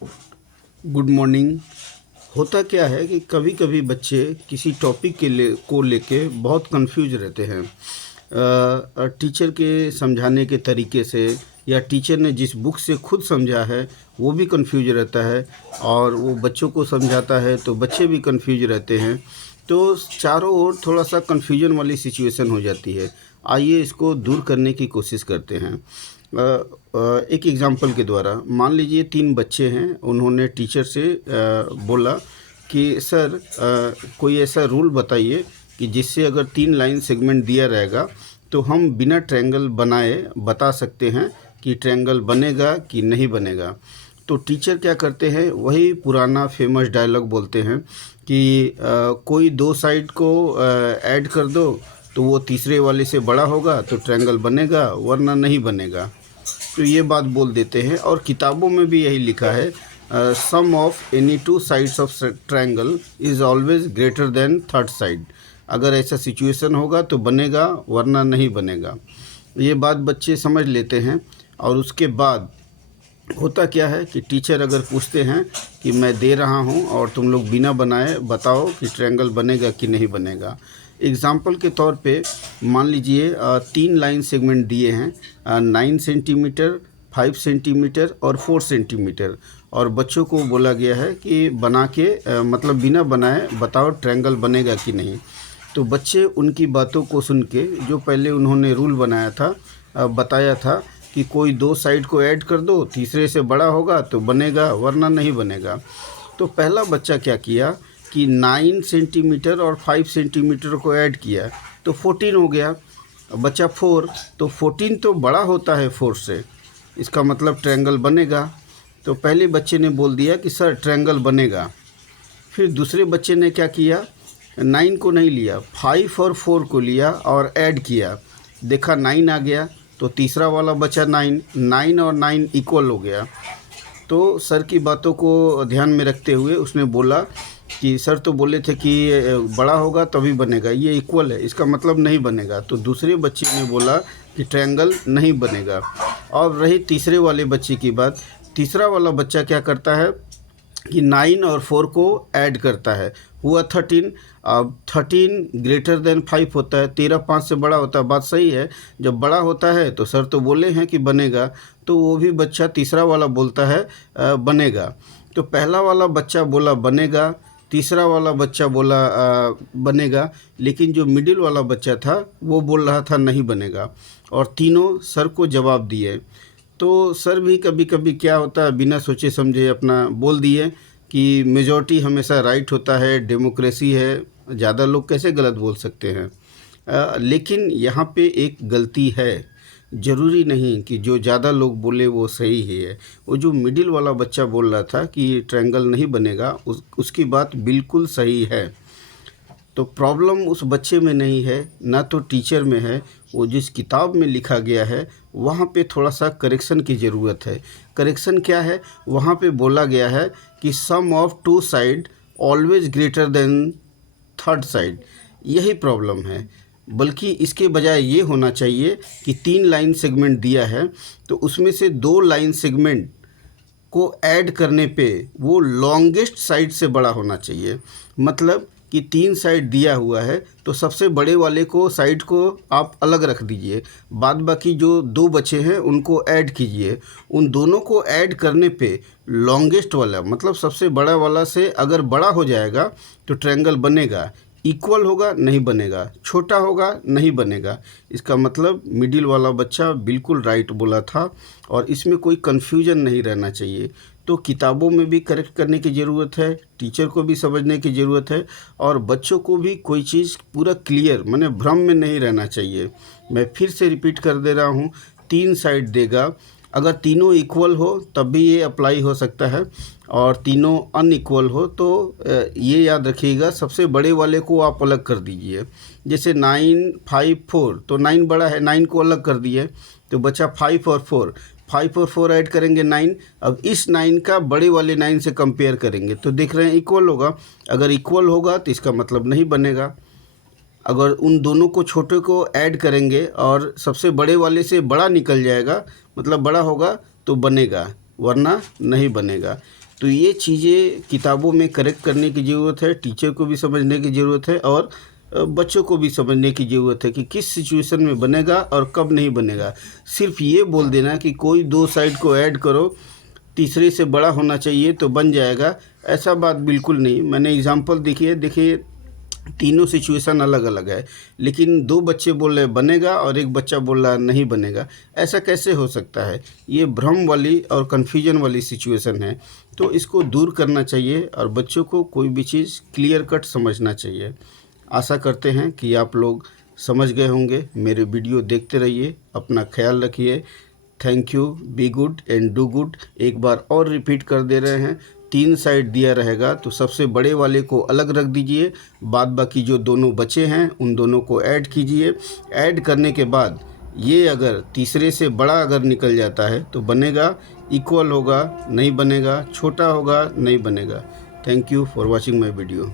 Good morning. होता क्या है कि कभी कभी बच्चे किसी टॉपिक को लेके बहुत कंफ्यूज रहते हैं। टीचर के समझाने के तरीके से या टीचर ने जिस बुक से खुद समझा है वो भी कंफ्यूज रहता है, और वो बच्चों को समझाता है तो बच्चे भी कंफ्यूज रहते हैं। तो चारों ओर थोड़ा सा कंफ्यूजन वाली सिचुएशन हो जाती है। आइए इसको दूर करने की कोशिश करते हैं। एक एग्ज़ाम्पल के द्वारा मान लीजिए 3 बच्चे हैं। उन्होंने टीचर से बोला कि सर कोई ऐसा रूल बताइए कि जिससे अगर 3 लाइन सेगमेंट दिया रहेगा तो हम बिना ट्रायंगल बनाए बता सकते हैं कि ट्रायंगल बनेगा कि नहीं बनेगा। तो टीचर क्या करते हैं, वही पुराना फेमस डायलॉग बोलते हैं कि कोई 2 साइड को ऐड कर दो तो वो तीसरे वाले से बड़ा होगा तो ट्रायंगल बनेगा, वरना नहीं बनेगा। तो ये बात बोल देते हैं, और किताबों में भी यही लिखा है, sum of any 2 sides of triangle is always greater than third side. अगर ऐसा सिचुएशन होगा तो बनेगा, वरना नहीं बनेगा। ये बात बच्चे समझ लेते हैं। और उसके बाद होता क्या है कि टीचर अगर पूछते हैं कि मैं दे रहा हूं और तुम लोग बिना बनाए बताओ कि ट्रायंगल बनेगा कि नहीं बनेगा। एग्ज़ाम्पल के तौर पे मान लीजिए 3 लाइन सेगमेंट दिए हैं, 9 सेंटीमीटर, 5 सेंटीमीटर और 4 सेंटीमीटर, और बच्चों को बोला गया है कि बना के मतलब बिना बनाए बताओ ट्रायंगल बनेगा कि नहीं। तो बच्चे उनकी बातों को सुन के, जो पहले उन्होंने रूल बनाया था, बताया था कि कोई 2 साइड को ऐड कर दो, तीसरे से बड़ा होगा तो बनेगा, वरना नहीं बनेगा। तो पहला बच्चा क्या किया कि 9 सेंटीमीटर और 5 सेंटीमीटर को ऐड किया तो 14 हो गया। बचा 4, तो 14 तो बड़ा होता है 4 से, इसका मतलब ट्रायंगल बनेगा। तो पहले बच्चे ने बोल दिया कि सर ट्रायंगल बनेगा। फिर दूसरे बच्चे ने क्या किया, 9 को नहीं लिया, 5 और 4 को लिया और ऐड किया, देखा 9 आ गया, तो तीसरा वाला बचा 9, 9 और 9 इक्वल हो गया। तो सर की बातों को ध्यान में रखते हुए उसने बोला कि सर तो बोले थे कि बड़ा होगा तभी बनेगा, ये इक्वल है, इसका मतलब नहीं बनेगा। तो दूसरे बच्चे ने बोला कि ट्रायंगल नहीं बनेगा। और रही तीसरे वाले बच्चे की बात, तीसरा वाला बच्चा क्या करता है कि 9 और 4 को ऐड करता है, हुआ 13। अब 13 ग्रेटर देन 5 होता है, 13 5 से बड़ा होता है। बात सही है, जब बड़ा होता है तो सर तो बोले हैं कि बनेगा, तो वो भी बच्चा तीसरा वाला बोलता है बनेगा। तो पहला वाला बच्चा बोला बनेगा, तीसरा वाला बच्चा बोला बनेगा, लेकिन जो मिडिल वाला बच्चा था वो बोल रहा था नहीं बनेगा, और तीनों सर को जवाब दिए। तो सर भी कभी कभी क्या होता है, बिना सोचे समझे अपना बोल दिए कि मेजॉरिटी हमेशा राइट होता है, डेमोक्रेसी है, ज़्यादा लोग कैसे गलत बोल सकते हैं। लेकिन यहाँ पे एक गलती है, ज़रूरी नहीं कि जो ज़्यादा लोग बोले वो सही ही है। वो जो मिडिल वाला बच्चा बोल रहा था कि ट्रायंगल नहीं बनेगा, उसकी बात बिल्कुल सही है। तो प्रॉब्लम उस बच्चे में नहीं है, ना तो टीचर में है। वो जिस किताब में लिखा गया है वहाँ पे थोड़ा सा करेक्शन की ज़रूरत है। करेक्शन क्या है, वहाँ पे बोला गया है कि sum of 2 side always greater than third side, यही प्रॉब्लम है। बल्कि इसके बजाय ये होना चाहिए कि 3 लाइन सेगमेंट दिया है तो उसमें से 2 लाइन सेगमेंट को ऐड करने पे वो लॉन्गेस्ट साइड से बड़ा होना चाहिए। मतलब कि 3 साइड दिया हुआ है तो सबसे बड़े वाले को साइड को आप अलग रख दीजिए, बाद बाकी जो 2 बचे हैं उनको ऐड कीजिए। उन दोनों को ऐड करने पे लॉन्गेस्ट वाला, मतलब सबसे बड़ा वाला से अगर बड़ा हो जाएगा तो ट्रायंगल बनेगा, इक्वल होगा नहीं बनेगा, छोटा होगा नहीं बनेगा। इसका मतलब मिडिल वाला बच्चा बिल्कुल राइट बोला था, और इसमें कोई कन्फ्यूजन नहीं रहना चाहिए। तो किताबों में भी करेक्ट करने की ज़रूरत है, टीचर को भी समझने की ज़रूरत है, और बच्चों को भी कोई चीज़ पूरा क्लियर, माने भ्रम में नहीं रहना चाहिए। मैं फिर से रिपीट कर दे रहा हूँ, 3 साइड देगा, अगर तीनों इक्वल हो तब भी ये अप्लाई हो सकता है, और तीनों अनइक्वल हो तो ये याद रखिएगा सबसे बड़े वाले को आप अलग कर दीजिए। जैसे 9 5 4, तो 9 बड़ा है, 9 को अलग कर दिए तो बचा 5 और 4, 5 और 4 ऐड करेंगे 9। अब इस 9 का बड़े वाले 9 से कंपेयर करेंगे तो देख रहे हैं इक्वल होगा। अगर इक्वल होगा तो इसका मतलब नहीं बनेगा। अगर उन दोनों को छोटे को ऐड करेंगे और सबसे बड़े वाले से बड़ा निकल जाएगा, मतलब बड़ा होगा तो बनेगा, वरना नहीं बनेगा। तो ये चीज़ें किताबों में करेक्ट करने की ज़रूरत है, टीचर को भी समझने की ज़रूरत है और बच्चों को भी समझने की ज़रूरत है कि किस सिचुएशन में बनेगा और कब नहीं बनेगा। सिर्फ ये बोल देना कि कोई 2 साइड को ऐड करो, तीसरे से बड़ा होना चाहिए तो बन जाएगा, ऐसा बात बिल्कुल नहीं। मैंने एग्ज़ाम्पल देखिए तीनों सिचुएशन अलग अलग है, लेकिन 2 बच्चे बोल रहे बनेगा और एक बच्चा बोल रहा नहीं बनेगा। ऐसा कैसे हो सकता है? ये भ्रम वाली और कन्फ्यूजन वाली सिचुएशन है। तो इसको दूर करना चाहिए और बच्चों को कोई भी चीज़ क्लियर कट समझना चाहिए। आशा करते हैं कि आप लोग समझ गए होंगे। मेरे वीडियो देखते रहिए, अपना ख्याल रखिए। Thank you. Be good and do good. एक बार और रिपीट कर दे रहे हैं, 3 साइड दिया रहेगा तो सबसे बड़े वाले को अलग रख दीजिए, बाद बाकी जो दोनों बचे हैं उन दोनों को ऐड कीजिए। ऐड करने के बाद ये अगर तीसरे से बड़ा अगर निकल जाता है तो बनेगा, इक्वल होगा नहीं बनेगा, छोटा होगा नहीं बनेगा। Thank you for watching my video.